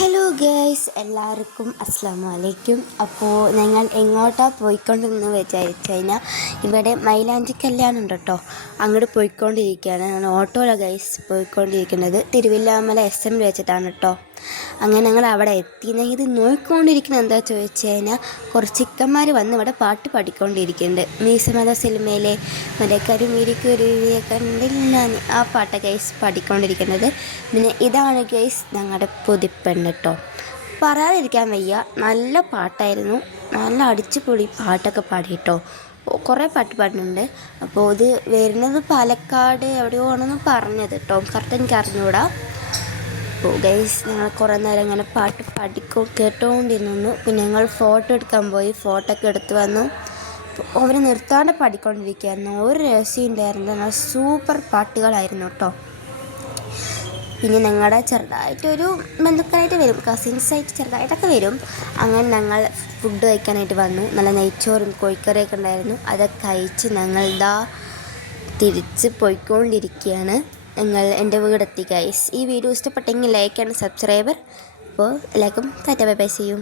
Hello guys, എല്ലാവർക്കും അസ്സലാമു അലൈക്കും. അപ്പോൾ ഞങ്ങൾ എങ്ങോട്ടാണ് പോയിക്കൊണ്ടിരുന്നത് വിചാരിച്ചു കഴിഞ്ഞാൽ ഇവിടെ മൈലാഞ്ചി കല്യാണം ഉണ്ട് കേട്ടോ. അങ്ങോട്ട് പോയിക്കൊണ്ടിരിക്കുകയാണ്. ഞങ്ങൾ ഓട്ടോയിലാണ് ഗേയ്സ് പോയിക്കൊണ്ടിരിക്കുന്നത്. തിരുവില്ലാമല SM വെച്ചിട്ടാണ് കേട്ടോ. അങ്ങനെ ഞങ്ങൾ അവിടെ എത്തി. ഇത് നോക്കിക്കൊണ്ടിരിക്കുന്നത് എന്താ ചോദിച്ചു കഴിഞ്ഞാൽ കുറച്ച് ചിക്കന്മാർ വന്ന് ഇവിടെ പാട്ട് പാടിക്കൊണ്ടിരിക്കുന്നുണ്ട്. മീസമത സിനിമയിലെ മറ്റേ കരിമിരിക്കുരുവിയെ കണ്ടില്ല ആ പാട്ട് ഗൈസ് പാടിക്കൊണ്ടിരിക്കുന്നത്. പിന്നെ ഇതാണ് ഗൈസ് ഞങ്ങളുടെ പുതിപ്പെണ്ണ് കേട്ടോ. പറയാതിരിക്കാൻ വയ്യ, നല്ല പാട്ടായിരുന്നു. നല്ല അടിച്ചുപൊളി പാട്ടൊക്കെ പാടി കേട്ടോ. കുറേ പാട്ട് പാടുന്നുണ്ട്. അപ്പോൾ ഇത് വരുന്നത് പാലക്കാട് എവിടെയോ ആണെന്ന് പറഞ്ഞത് കേട്ടോ. കറക്റ്റ് എനിക്ക് അറിഞ്ഞുകൂടാ. അപ്പോൾ ഗൈസ് ഞങ്ങൾ കുറേ നേരം ഇങ്ങനെ പാട്ട് കേട്ടുകൊണ്ടിരുന്നു. പിന്നെ ഞങ്ങൾ ഫോട്ടോ എടുക്കാൻ പോയി. ഫോട്ടോ ഒക്കെ എടുത്ത് വന്നു. അവർ നിർത്താണ്ട് പാടിക്കൊണ്ടിരിക്കുകയായിരുന്നു. ഒരു രഹസ്യം ഉണ്ടായിരുന്നില്ല. നല്ല സൂപ്പർ പാട്ടുകളായിരുന്നു കേട്ടോ. പിന്നെ ഞങ്ങളുടെ ചെറുതായിട്ടൊരു ബന്ധുക്കളായിട്ട് വരും, കസിൻസായിട്ട് ചെറുതായിട്ടൊക്കെ വരും. അങ്ങനെ ഞങ്ങൾ ഫുഡ് കഴിക്കാനായിട്ട് വന്നു. നല്ല നെയ്ച്ചോറും കോഴിക്കറിയൊക്കെ ഉണ്ടായിരുന്നു. അതൊക്കെ കഴിച്ച് ഞങ്ങൾ തിരിച്ച് പോയിക്കൊണ്ടിരിക്കുകയാണ്. ഞങ്ങൾ എൻ്റെ വീടെത്തി ഗൈസ്. ഈ വീഡിയോ ഇഷ്ടപ്പെട്ടെങ്കിൽ ലൈക്ക് ആൻഡ് സബ്സ്ക്രൈബർ. അപ്പോൾ എല്ലാവർക്കും tata bye bye, see U.